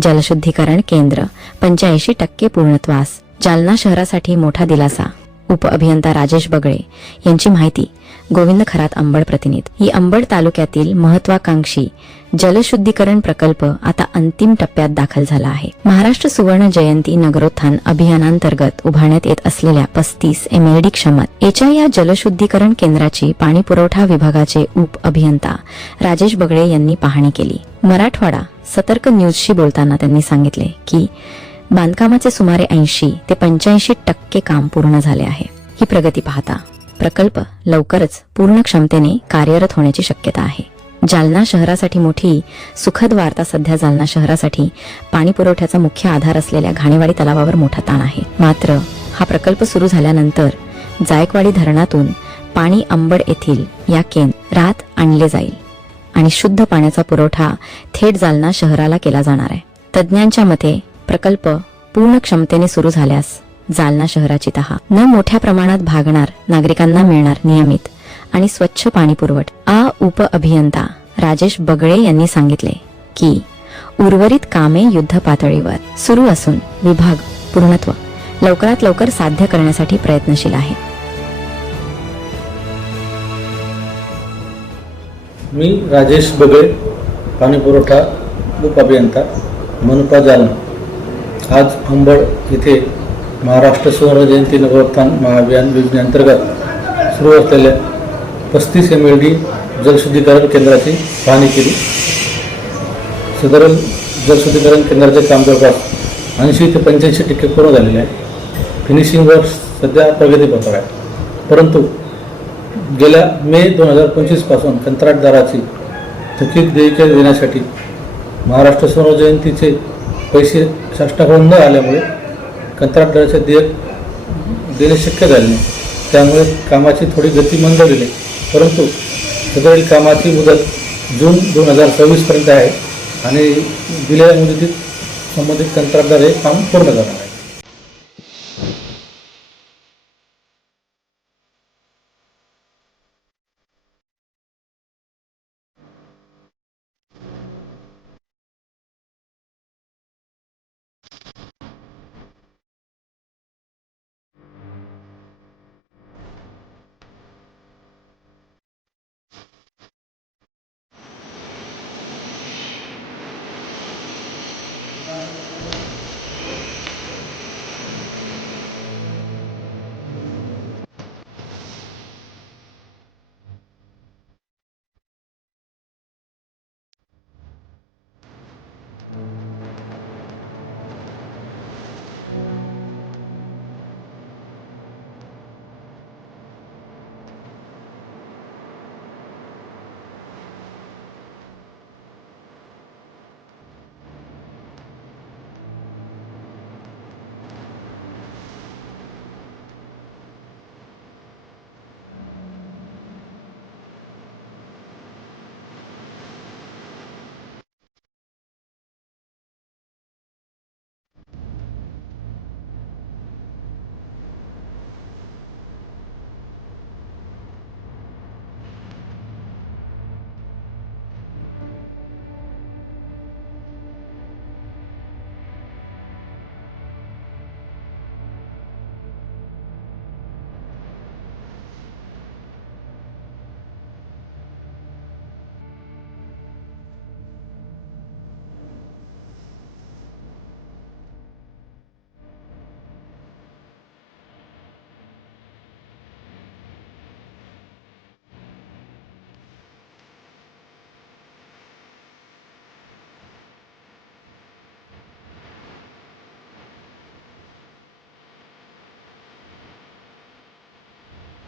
जलशुद्धीकरण केंद्र 85% पूर्णत्वास. जालना शहरासाठी मोठा दिलासा. उपअभियंता राजेश बगळे यांची माहिती. गोविंद खरात, अंबड प्रतिनिधी. ही अंबड तालुक्यातील महत्वाकांक्षी जलशुद्धीकरण प्रकल्प आता अंतिम टप्प्यात दाखल झाला आहे. महाराष्ट्र सुवर्ण जयंती नगरोत्थान अभियानांतर्गत उभारण्यात येत असलेल्या 35 MLD क्षमतेच्या या जलशुद्धीकरण केंद्राची पाणी पुरवठा विभागाचे उप अभियंता राजेश बगळे यांनी पाहणी केली. मराठवाडा सतर्क न्यूजशी बोलताना त्यांनी सांगितले की बांधकामाचे सुमारे 80 ते 85% काम पूर्ण झाले आहे. ही प्रगती पाहता प्रकल्प लवकरच पूर्ण क्षमतेने कार्यरत होण्याची शक्यता आहे. जालना शहरासाठी मोठी सुखद वार्ता. सध्या जालना शहरासाठी पाणी पुरवठ्याचा मुख्य आधार असलेल्या घाणेवाडी तलावावर मोठा ताण आहे. मात्र हा प्रकल्प सुरू झाल्यानंतर जायकवाडी धरणातून पाणी अंबड येथील या केंद्रात आणले जाईल आणि शुद्ध पाण्याचा पुरवठा थेट जालना शहराला केला जाणार आहे. तज्ज्ञांच्या मते प्रकल्प पूर्ण क्षमतेने सुरू झाल्यास जालना शहराची तहा न मोठ्या प्रमाणात भागणार, नागरिकांना मिळणार नियमित आणि स्वच्छ पाणी पुरवठा. उप अभियंता राजेश बगळे यांनी सांगितले की उर्वरित कामे युद्ध पातळीवर सुरू असून विभाग पूर्णत्व लवकरात लवकर साध्य करण्यासाठी प्रयत्नशील आहे. मी राजेश बगळे, पाणी पुरवठा उप अभियंता, मनपा जालना. आज अंबड येथे महाराष्ट्र सुवर्ण जयंती नगरोत्थान महाअभियान योजनेअंतर्गत सुरू असलेल्या 35 MLD जलशुद्धीकरण केंद्राची पाहणी केली. सदर जलशुद्धीकरण केंद्राचे काम जवळपास 80 ते 85% पूर्ण झालेले आहे. फिनिशिंगवर सध्या प्रगतीपथावर आहे. परंतु गेल्या मे 2025 पासून कंत्राटदाराची थकीत देयके देण्यासाठी महाराष्ट्र सुवर्ण जयंतीचे पैसे शासनाकडून न आल्यामुळे कंत्राटदाराचे देयक देणे शक्य झाले नाही. त्यामुळे कामाची थोडी गती मंदावली. परंतु सदरील कामाची मुदत जून 2026 पर्यंत आहे आणि दिलेल्या मुदतीत संबंधित कंत्राटदार हे काम पूर्ण करणार.